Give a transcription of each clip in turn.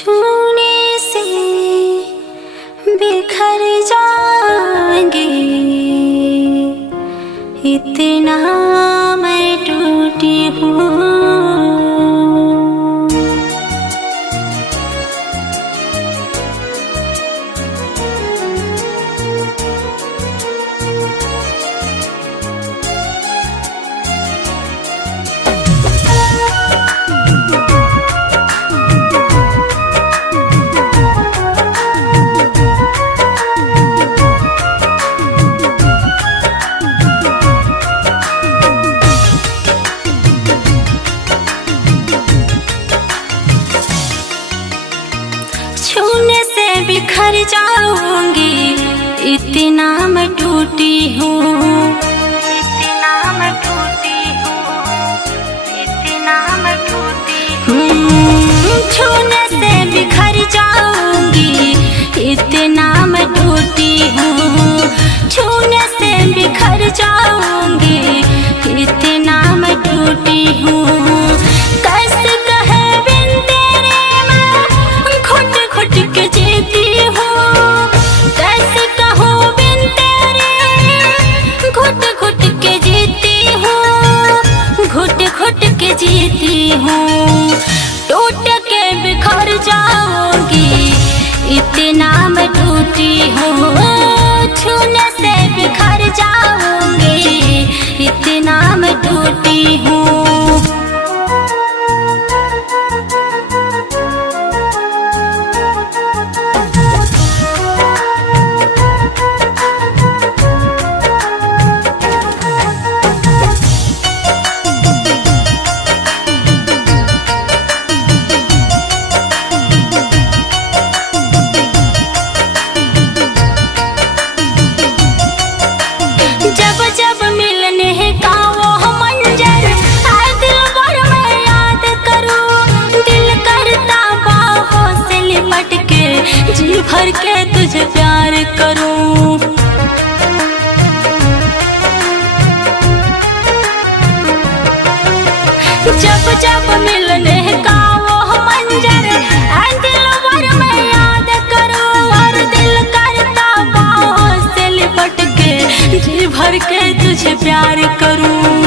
छूने से बिखर जाएंगे, इतना मैं टूटी हूँ। छूने से बिखर जाऊंगी, इतना मैं टूटी हूँ, इतना मैं टूटी हूँ, इतना मैं टूटी हूँ। छूने से बिखर जाऊंगी, इतना मैं टूटी हूँ। छूने से बिखर जाऊंगी, इतना मैं टूटी हूँ। कैसे कहे बिन तेरे मैं घुट घुट के जीती हूँ, कैसे कहूँ बिन तेरे घुट घुट के जीती हूँ, घुट घुट के जीती हूँ। टूट के बिखर जाऊंगी, इतना मैं टूटी हूँ। छूने से बिखर जाऊंगी, इतना मैं टूटी हूँ। जब जब मिलने का वो मंजर आए दिल भर में याद करूं, दिल करता बाहों से लिपट के जी भर के तुझे प्यार करूं। जब जब मिलने का वो मंजर आए दिल भर में याद करूं, और दिल करता बाहों से लिपट के जी भर के तुझे प्यार करूं।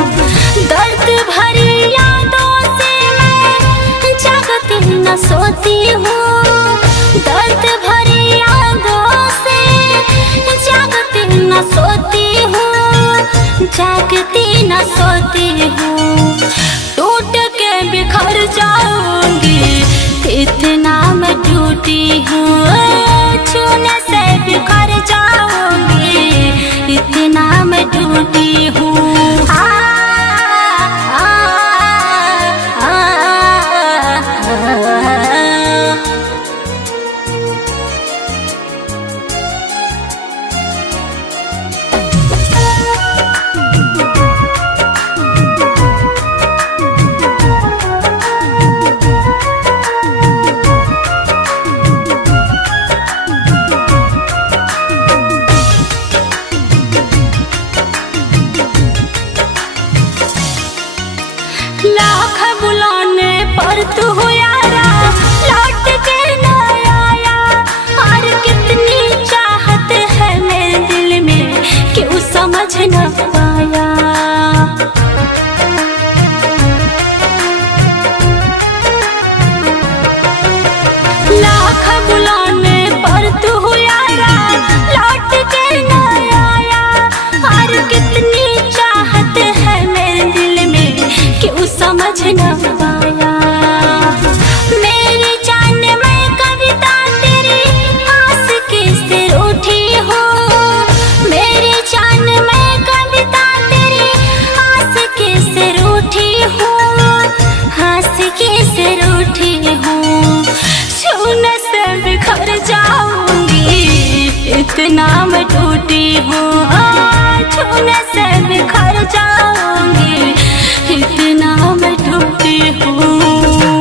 दर्द भरी यादों से मैं जागती न सोती हूँ, दर्द भरी यादों से जागती न सोती हूँ, जागती न सोती हूँ। टूट के बिखर जाऊंगी, इतना मैं टूटी हूँ। छूने से बिखर जाऊंगी, इतना मैं टूटी हूँ। लाख बुलाने पर तू हो यारा, लौट के न आया। और कितनी चाहत है मेरे दिल में, क्यों समझ न पाया। लाख बुलाने पर तू हो यारा, लौट के न आया। और कितनी चाहत है मेरे दिल में, क्यों समझ न पाया। मेरी जान मैं कविता तेरी आशिकी से रूठी हूँ, मेरी जान मैं कविता तेरी आशिकी से रूठी हूँ, आशिकी से रूठी हूँ। छूने से बिखर जाऊंगी, इतना मैं टूटी हूँ। छूने से बिखर जाऊंगी, इतना मैं टूटी हूँ।